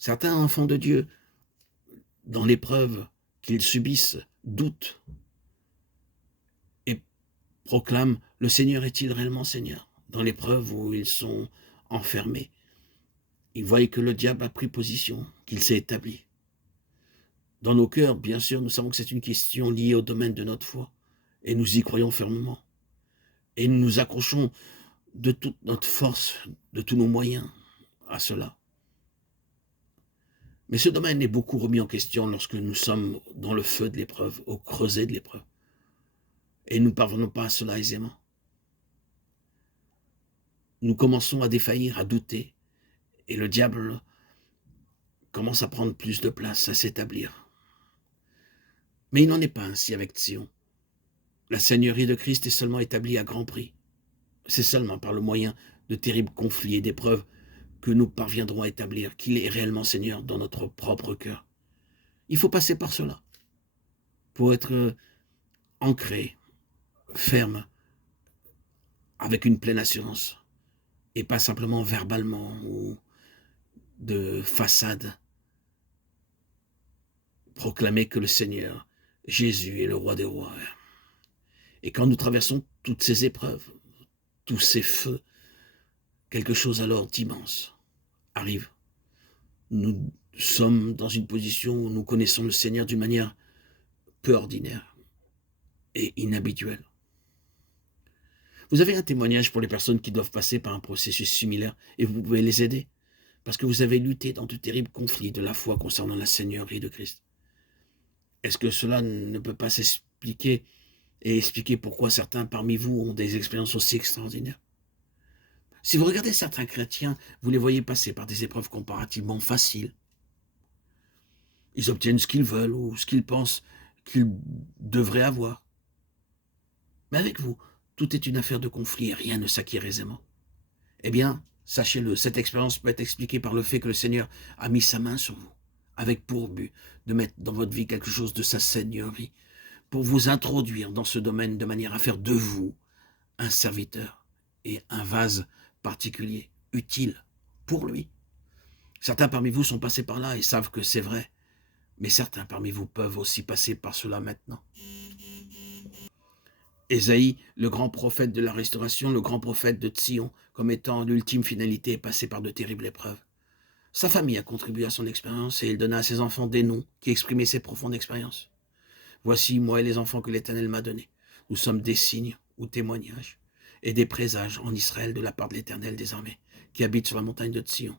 Certains enfants de Dieu, dans l'épreuve qu'ils subissent, doutent et proclament: «Le Seigneur est-il réellement Seigneur?» Dans l'épreuve où ils sont enfermés, ils voient que le diable a pris position, qu'il s'est établi. Dans nos cœurs, bien sûr, nous savons que c'est une question liée au domaine de notre foi, et nous y croyons fermement. Et nous nous accrochons de toute notre force, de tous nos moyens à cela. Mais ce domaine est beaucoup remis en question lorsque nous sommes dans le feu de l'épreuve, au creuset de l'épreuve. Et nous ne parvenons pas à cela aisément. Nous commençons à défaillir, à douter, et le diable commence à prendre plus de place, à s'établir. Mais il n'en est pas ainsi avec Sion. La seigneurie de Christ est seulement établie à grand prix. C'est seulement par le moyen de terribles conflits et d'épreuves que nous parviendrons à établir qu'il est réellement Seigneur dans notre propre cœur. Il faut passer par cela pour être ancré, ferme, avec une pleine assurance, et pas simplement verbalement ou de façade, proclamer que le Seigneur, Jésus est le roi des rois. Et quand nous traversons toutes ces épreuves, tous ces feux, quelque chose alors d'immense arrive. Nous sommes dans une position où nous connaissons le Seigneur d'une manière peu ordinaire et inhabituelle. Vous avez un témoignage pour les personnes qui doivent passer par un processus similaire et vous pouvez les aider parce que vous avez lutté dans de terribles conflits de la foi concernant la Seigneurie de Christ. Est-ce que cela ne peut pas s'expliquer et expliquer pourquoi certains parmi vous ont des expériences aussi extraordinaires? Si vous regardez certains chrétiens, vous les voyez passer par des épreuves comparativement faciles. Ils obtiennent ce qu'ils veulent ou ce qu'ils pensent qu'ils devraient avoir. Mais avec vous, tout est une affaire de conflit et rien ne s'acquiert aisément. Eh bien, sachez-le, cette expérience peut être expliquée par le fait que le Seigneur a mis sa main sur vous, avec pour but de mettre dans votre vie quelque chose de sa seigneurie, pour vous introduire dans ce domaine de manière à faire de vous un serviteur et un vase particulier, utile pour lui. Certains parmi vous sont passés par là et savent que c'est vrai, mais certains parmi vous peuvent aussi passer par cela maintenant. Ésaïe, le grand prophète de la restauration, le grand prophète de Sion, comme étant l'ultime finalité, est passé par de terribles épreuves. Sa famille a contribué à son expérience et il donna à ses enfants des noms qui exprimaient ses profondes expériences. Voici, moi et les enfants que l'Éternel m'a donnés. Nous sommes des signes ou témoignages et des présages en Israël de la part de l'Éternel des armées, qui habite sur la montagne de Sion.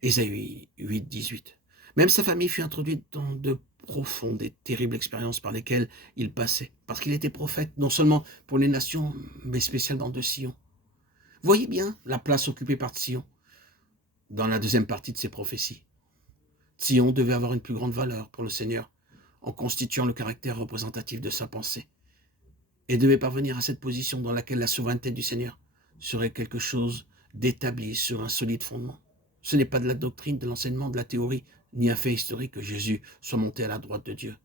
Ésaïe 8, 18. Même sa famille fut introduite dans de profondes et terribles expériences par lesquelles il passait, parce qu'il était prophète, non seulement pour les nations, mais spécialement de Sion. Voyez bien la place occupée par Sion dans la deuxième partie de ses prophéties. Sion devait avoir une plus grande valeur pour le Seigneur, en constituant le caractère représentatif de sa pensée, et devait parvenir à cette position dans laquelle la souveraineté du Seigneur serait quelque chose d'établi sur un solide fondement. Ce n'est pas de la doctrine, de l'enseignement, de la théorie, ni un fait historique que Jésus soit monté à la droite de Dieu.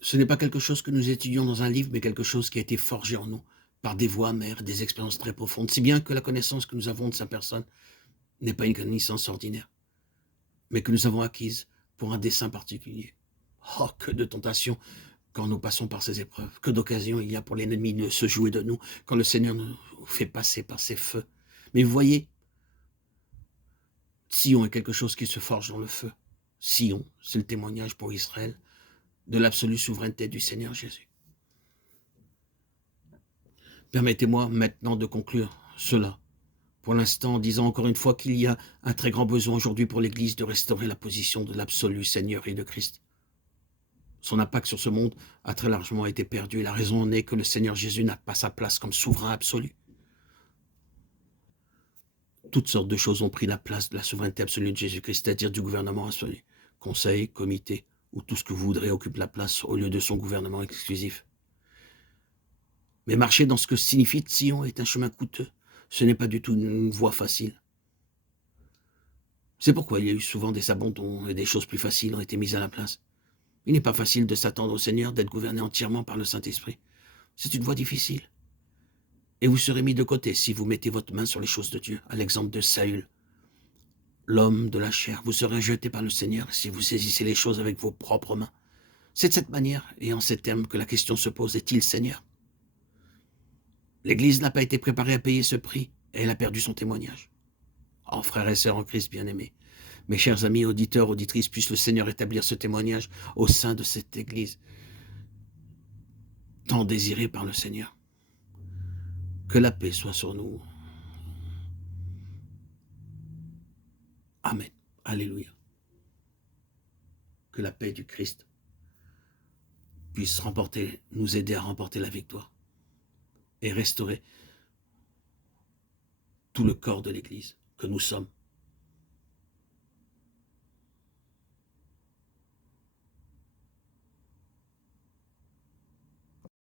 Ce n'est pas quelque chose que nous étudions dans un livre, mais quelque chose qui a été forgé en nous par des voies amères, des expériences très profondes, si bien que la connaissance que nous avons de sa personne n'est pas une connaissance ordinaire, mais que nous avons acquise pour un dessein particulier. Oh, que de tentations quand nous passons par ces épreuves, que d'occasions il y a pour l'ennemi de se jouer de nous, quand le Seigneur nous fait passer par ces feux. Mais vous voyez, Sion est quelque chose qui se forge dans le feu. Sion, c'est le témoignage pour Israël de l'absolue souveraineté du Seigneur Jésus. Permettez-moi maintenant de conclure cela, pour l'instant en disant encore une fois qu'il y a un très grand besoin aujourd'hui pour l'Église de restaurer la position de l'absolue Seigneurie de Christ. Son impact sur ce monde a très largement été perdu et la raison en est que le Seigneur Jésus n'a pas sa place comme souverain absolu. Toutes sortes de choses ont pris la place de la souveraineté absolue de Jésus-Christ, c'est-à-dire du gouvernement absolu. Conseil, comité, ou tout ce que vous voudrez occupe la place au lieu de son gouvernement exclusif. Mais marcher dans ce que signifie Sion est un chemin coûteux. Ce n'est pas du tout une voie facile. C'est pourquoi il y a eu souvent des abandons et des choses plus faciles ont été mises à la place. Il n'est pas facile de s'attendre au Seigneur d'être gouverné entièrement par le Saint-Esprit. C'est une voie difficile. et vous serez mis de côté si vous mettez votre main sur les choses de Dieu, à l'exemple de Saül, l'homme de la chair. Vous serez jeté par le Seigneur si vous saisissez les choses avec vos propres mains. C'est de cette manière et en ces termes que la question se pose, est-il Seigneur? L'Église n'a pas été préparée à payer ce prix et elle a perdu son témoignage. Oh, frères et sœurs en Christ bien-aimés, mes chers amis, auditeurs, auditrices, puisse le Seigneur établir ce témoignage au sein de cette Église, tant désirée par le Seigneur. Que la paix soit sur nous. Amen. Alléluia. Que la paix du Christ puisse nous aider à remporter la victoire et restaurer tout le corps de l'Église que nous sommes